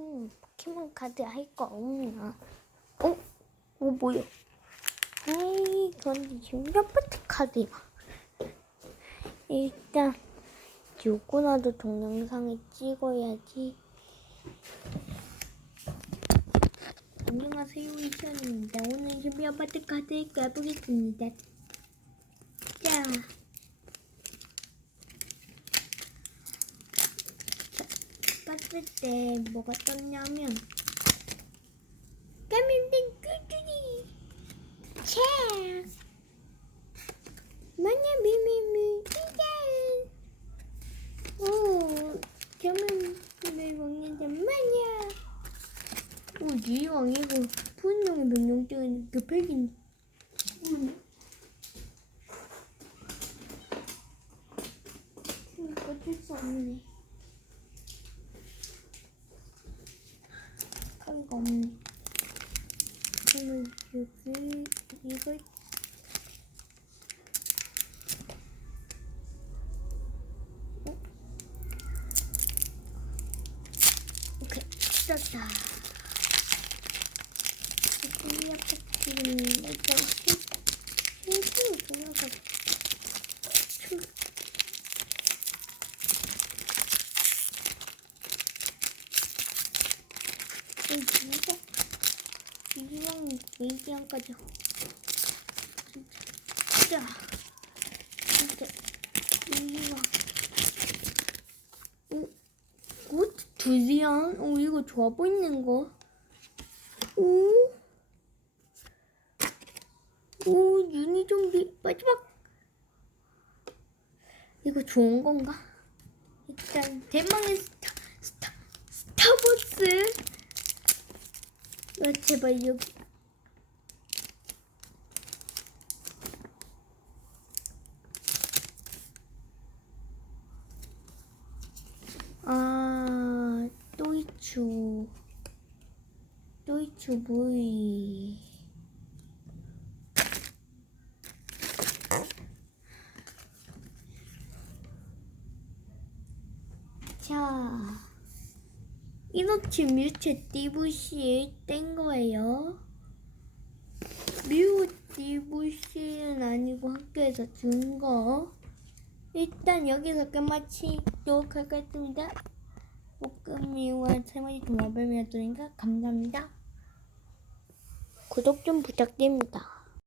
음, 포켓몬 카드 할 거 없나? 어? 어, 뭐야? 근데 지금 레포트 카드야. 일단, 요거라도 동영상에 찍어야지. 안녕하세요, 이천입니다. 오늘 아파트 카드 까보겠습니다. 자. 봤을 때 뭐가 떴냐면 까만된 꾸준히 차 마냐 미미미 이자. 오 저는 왜 먹는다. 마냐. 오 유이왕이고 분명히 명령적인 그 백인. 음. 이거 어쩔 수 없네 없네. 그러면 여기 이걸 어? 오케이 썼다. 이 아파트는 일단 실수로 돌아가. 이거 이랑 이랑까지 진짜 진짜 이랑 오, 굿 두리안 오 이거 좋아 보이는 거. 오, 오 유니 좀비 마지막 이거 좋은 건가? 일단 대망의 스타 스타 스타버스. 아, 제발 여기 아 또이추. 또이추 부이. 자 이렇게 뮤체 띠부시 뗀 거예요. 뮤 띠부시는 아니고 학교에서 준 거. 일단 여기서 끝마치도록 하겠습니다. 볶음미와 세마리 동화뱀이었으니까 감사합니다. 구독 좀 부탁드립니다.